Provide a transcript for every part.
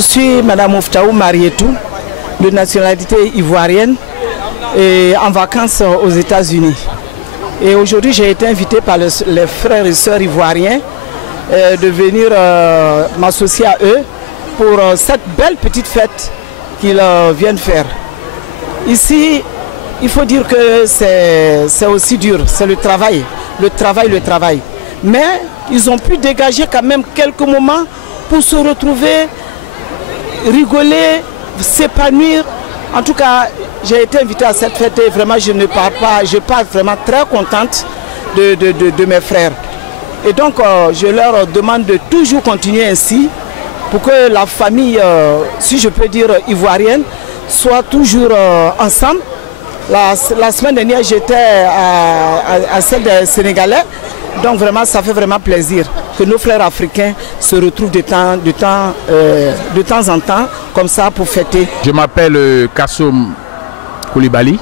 Je suis Madame Ouftaou Marietou, de nationalité ivoirienne, et en vacances aux États-Unis. Et aujourd'hui, j'ai été invitée par les frères et sœurs ivoiriens de venir m'associer à eux pour cette belle petite fête qu'ils viennent faire. Ici, il faut dire que c'est aussi dur, c'est le travail. Mais ils ont pu dégager quand même quelques moments pour se retrouver, rigoler, s'épanouir. En tout cas, j'ai été invitée à cette fête et vraiment je ne pars pas, je pars vraiment très contente de mes frères. Et donc je leur demande de toujours continuer ainsi pour que la famille, si je peux dire ivoirienne, soit toujours ensemble. La semaine dernière, j'étais à celle des Sénégalais. Donc vraiment, ça fait vraiment plaisir que nos frères africains se retrouvent de temps en temps comme ça pour fêter. Je m'appelle Kassoum Koulibaly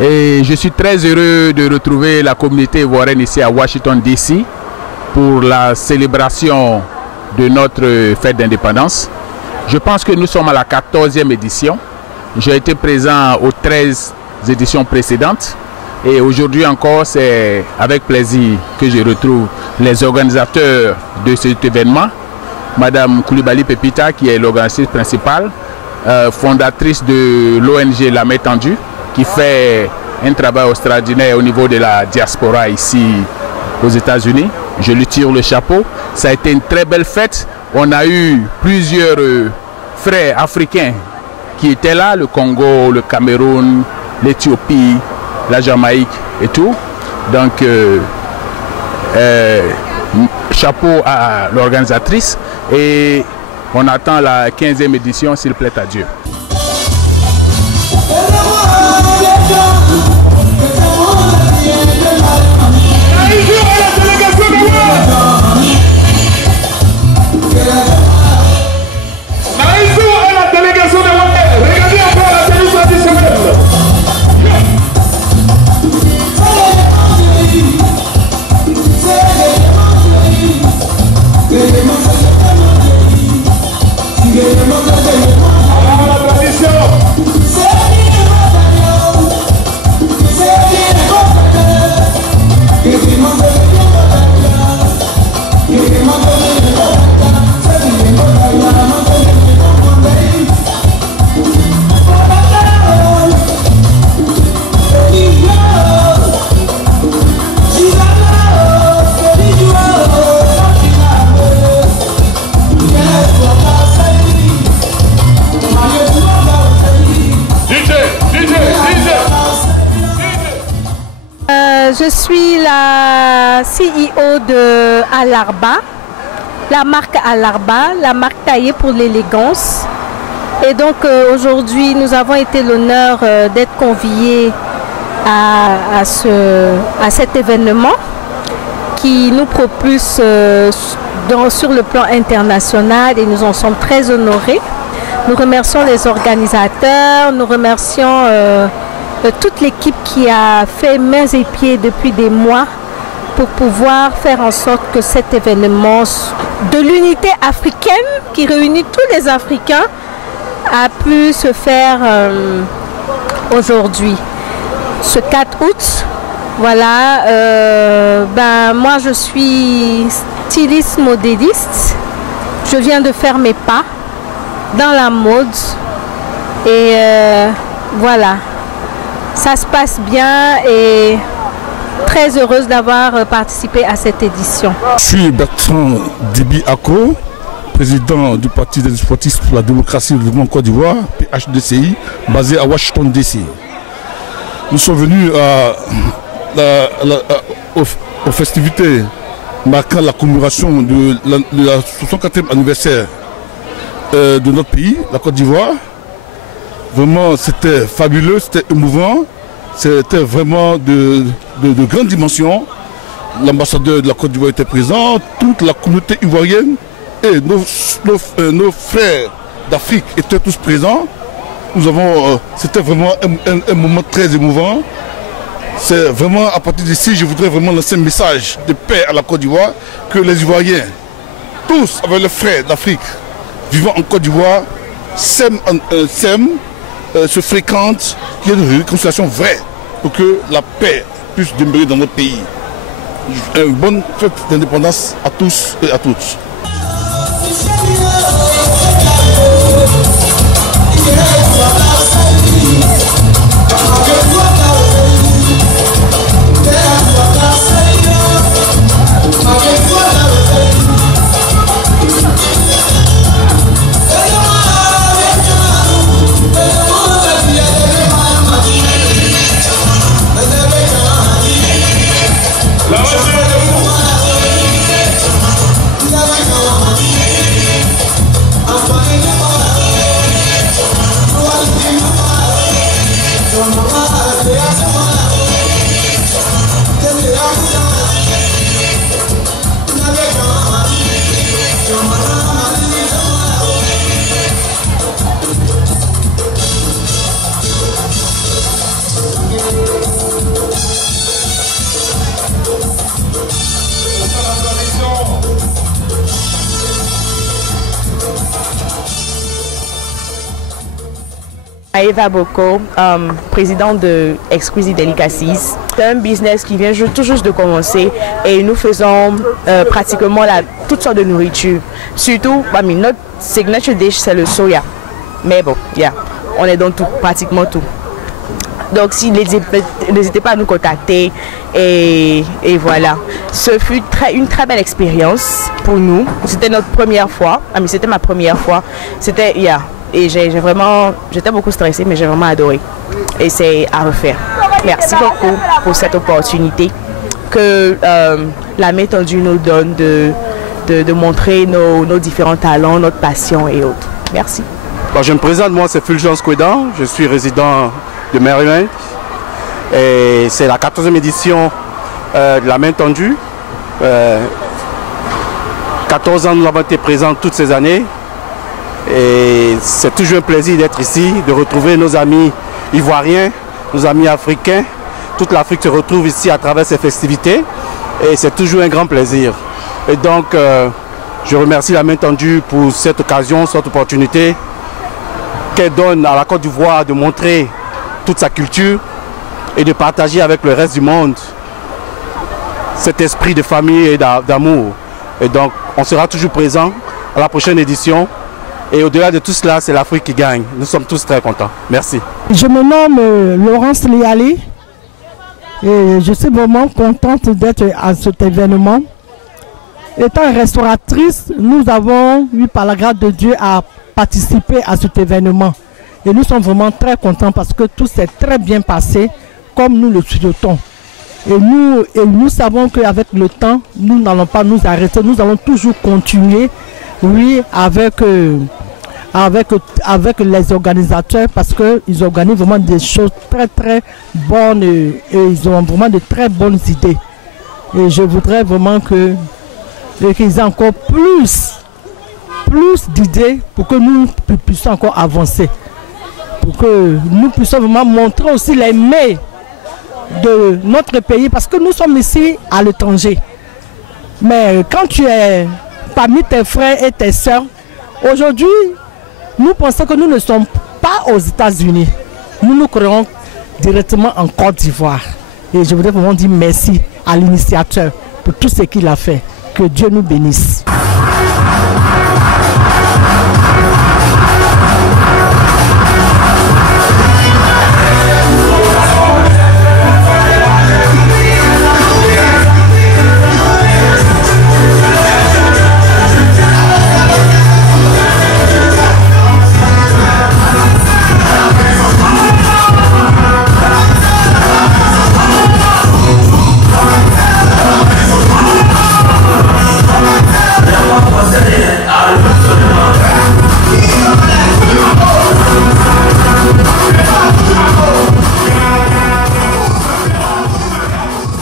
et je suis très heureux de retrouver la communauté ivoirienne ici à Washington DC pour la célébration de notre fête d'indépendance. Je pense que nous sommes à la 14e édition. J'ai été présent aux 13 éditions précédentes. Et aujourd'hui encore, c'est avec plaisir que je retrouve les organisateurs de cet événement. Madame Koulibaly Pepita, qui est l'organisatrice principale, fondatrice de l'ONG La Main Tendue, qui fait un travail extraordinaire au niveau de la diaspora ici aux États-Unis. Je lui tire le chapeau. Ça a été une très belle fête. On a eu plusieurs frères africains qui étaient là, le Congo, le Cameroun, l'Éthiopie, la Jamaïque et tout. Donc, chapeau à l'organisatrice et on attend la 15e édition s'il plaît à Dieu. Je suis la CEO de Alarba, la marque Alarba, la marque taillée pour l'élégance. Et donc aujourd'hui, nous avons été l'honneur d'être conviés à cet événement qui nous propulse sur le plan international et nous en sommes très honorés. Nous remercions les organisateurs, nous remercions toute l'équipe qui a fait mains et pieds depuis des mois pour pouvoir faire en sorte que cet événement de l'unité africaine qui réunit tous les Africains a pu se faire aujourd'hui. Ce 4 août, voilà, moi je suis styliste modéliste. Je viens de faire mes pas dans la mode et voilà. Ça se passe bien et très heureuse d'avoir participé à cette édition. Je suis Bertrand Déby Ako, président du Parti des sportifs pour la démocratie et le développement Côte d'Ivoire, PHDCI, basé à Washington DC. Nous sommes venus aux festivités marquant la commémoration de la 64e anniversaire de notre pays, la Côte d'Ivoire. Vraiment, c'était fabuleux, c'était émouvant, c'était vraiment de grandes dimensions. L'ambassadeur de la Côte d'Ivoire était présent, toute la communauté ivoirienne et nos frères d'Afrique étaient tous présents. C'était vraiment un moment très émouvant. C'est vraiment à partir d'ici, je voudrais vraiment lancer un message de paix à la Côte d'Ivoire, que les Ivoiriens, tous avec les frères d'Afrique, vivant en Côte d'Ivoire s'aiment, se fréquentent, qu'il y ait une réconciliation vraie pour que la paix puisse demeurer dans notre pays. Une bonne fête d'indépendance à tous et à toutes. Eva Boko, président de Exquisite Delicacies. C'est un business qui vient tout juste de commencer et nous faisons pratiquement toutes sortes de nourriture. Surtout, notre signature dish c'est le soya. Mais bon, on est dans tout, pratiquement tout. Donc n'hésitez pas à nous contacter et voilà. Ce fut une très belle expérience pour nous. C'était notre première fois. C'était ma première fois. C'était et j'étais beaucoup stressée, mais j'ai vraiment adoré. Et c'est à refaire. Merci beaucoup pour cette opportunité que la main tendue nous donne de montrer nos différents talents, notre passion et autres. Merci. Bon, je me présente, moi c'est Fulgence Kouedan, je suis résident de Maryland. Et c'est la 14e édition de la main tendue. 14 ans nous avons été présents toutes ces années. Et c'est toujours un plaisir d'être ici, de retrouver nos amis ivoiriens, nos amis africains. Toute l'Afrique se retrouve ici à travers ces festivités et c'est toujours un grand plaisir. Et donc, je remercie la main tendue pour cette occasion, cette opportunité qu'elle donne à la Côte d'Ivoire de montrer toute sa culture et de partager avec le reste du monde cet esprit de famille et d'amour. Et donc, on sera toujours présent à la prochaine édition. Et au-delà de tout cela, c'est l'Afrique qui gagne. Nous sommes tous très contents. Merci. Je me nomme Laurence Liali et je suis vraiment contente d'être à cet événement. Étant restauratrice, nous avons eu par la grâce de Dieu à participer à cet événement. Et nous sommes vraiment très contents parce que tout s'est très bien passé comme nous le souhaitons. Et nous savons qu'avec le temps, nous n'allons pas nous arrêter. Nous allons toujours continuer. Oui, avec les organisateurs parce qu'ils organisent vraiment des choses très très bonnes et ils ont vraiment de très bonnes idées. Et je voudrais vraiment qu'ils aient encore plus d'idées pour que nous puissions encore avancer. Pour que nous puissions vraiment montrer aussi les mets de notre pays parce que nous sommes ici à l'étranger. Mais quand tu es parmi tes frères et tes sœurs, aujourd'hui, nous pensons que nous ne sommes pas aux États-Unis. Nous nous créons directement en Côte d'Ivoire. Et je voudrais vraiment dire merci à l'initiateur pour tout ce qu'il a fait. Que Dieu nous bénisse.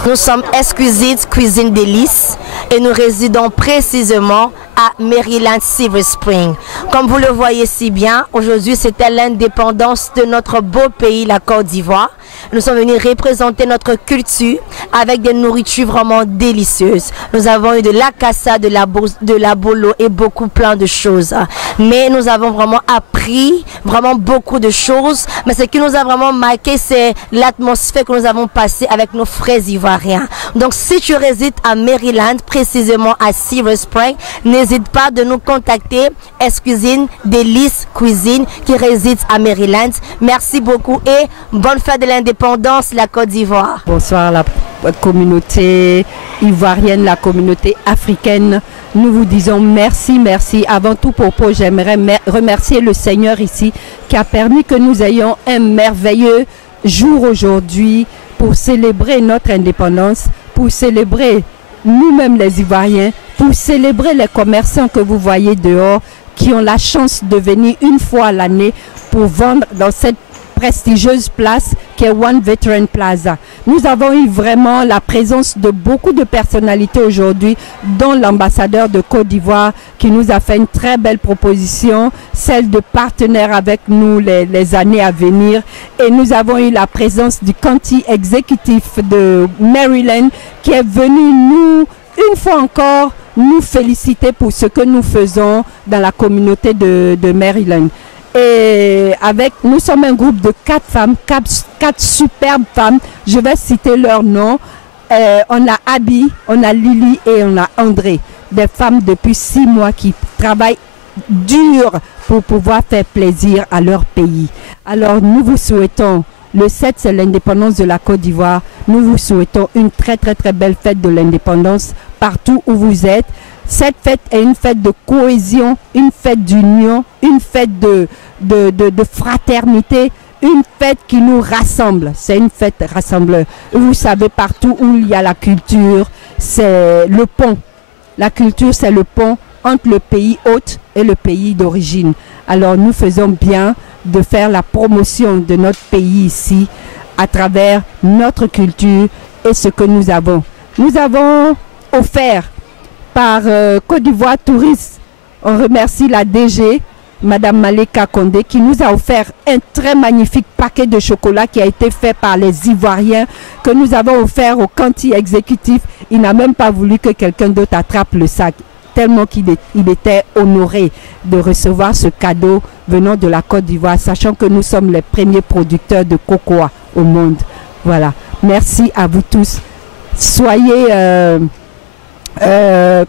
Nous sommes Exquisite Cuisine Délices et nous résidons précisément à Maryland Silver Spring. Comme vous le voyez si bien, aujourd'hui c'était l'indépendance de notre beau pays, la Côte d'Ivoire. Nous sommes venus représenter notre culture avec des nourritures vraiment délicieuses. Nous avons eu de l'akassa, de la bolo et beaucoup plein de choses. Mais nous avons vraiment appris vraiment beaucoup de choses. Mais ce qui nous a vraiment marqué, c'est l'atmosphère que nous avons passée avec nos frères ivoiriens. Donc si tu résides à Maryland, précisément à Silver Spring, n'hésite pas de nous contacter. S-Cuisine, Délices Cuisine qui réside à Maryland. Merci beaucoup et bonne fête de l'indépendance, la Côte d'Ivoire. Bonsoir la communauté ivoirienne, la communauté africaine. Nous vous disons merci, merci. Avant tout propos, j'aimerais remercier le Seigneur ici qui a permis que nous ayons un merveilleux jour aujourd'hui pour célébrer notre indépendance, pour célébrer nous-mêmes les Ivoiriens, pour célébrer les commerçants que vous voyez dehors qui ont la chance de venir une fois à l'année pour vendre dans cette prestigieuse place qui est One Veteran Plaza. Nous avons eu vraiment la présence de beaucoup de personnalités aujourd'hui, dont l'ambassadeur de Côte d'Ivoire qui nous a fait une très belle proposition, celle de partenaires avec nous les années à venir. Et nous avons eu la présence du county exécutif de Maryland qui est venu nous, une fois encore, nous féliciter pour ce que nous faisons dans la communauté de Maryland. Et nous sommes un groupe de 4 femmes, 4 superbes femmes. Je vais citer leurs noms. On a Abby, on a Lily et on a André. Des femmes depuis 6 mois qui travaillent dur pour pouvoir faire plaisir à leur pays. Alors nous vous souhaitons, le 7 c'est l'indépendance de la Côte d'Ivoire. Nous vous souhaitons une très très très belle fête de l'indépendance partout où vous êtes. Cette fête est une fête de cohésion, une fête d'union, une fête de fraternité, une fête qui nous rassemble. C'est une fête rassembleur. Vous savez, partout où il y a la culture, c'est le pont. La culture, c'est le pont entre le pays hôte et le pays d'origine. Alors nous faisons bien de faire la promotion de notre pays ici à travers notre culture et ce que nous avons. Nous avons offert par Côte d'Ivoire Tourisme. On remercie la DG, Madame Maleka Condé, qui nous a offert un très magnifique paquet de chocolat qui a été fait par les Ivoiriens, que nous avons offert au county exécutif. Il n'a même pas voulu que quelqu'un d'autre attrape le sac, tellement qu'il était honoré de recevoir ce cadeau venant de la Côte d'Ivoire, sachant que nous sommes les premiers producteurs de cocoa au monde. Voilà. Merci à vous tous. Soyez...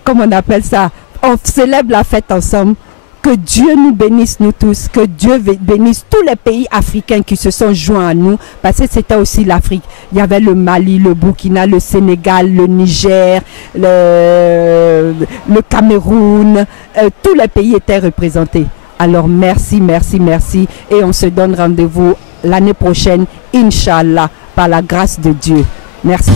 comment on appelle ça, on célèbre la fête ensemble. Que Dieu nous bénisse nous tous, que Dieu bénisse tous les pays africains qui se sont joints à nous, parce que c'était aussi l'Afrique. Il y avait le Mali, le Burkina, le Sénégal, le Niger, le Cameroun, tous les pays étaient représentés. Alors merci, merci, merci, et on se donne rendez-vous l'année prochaine, Inch'Allah, par la grâce de Dieu. Merci.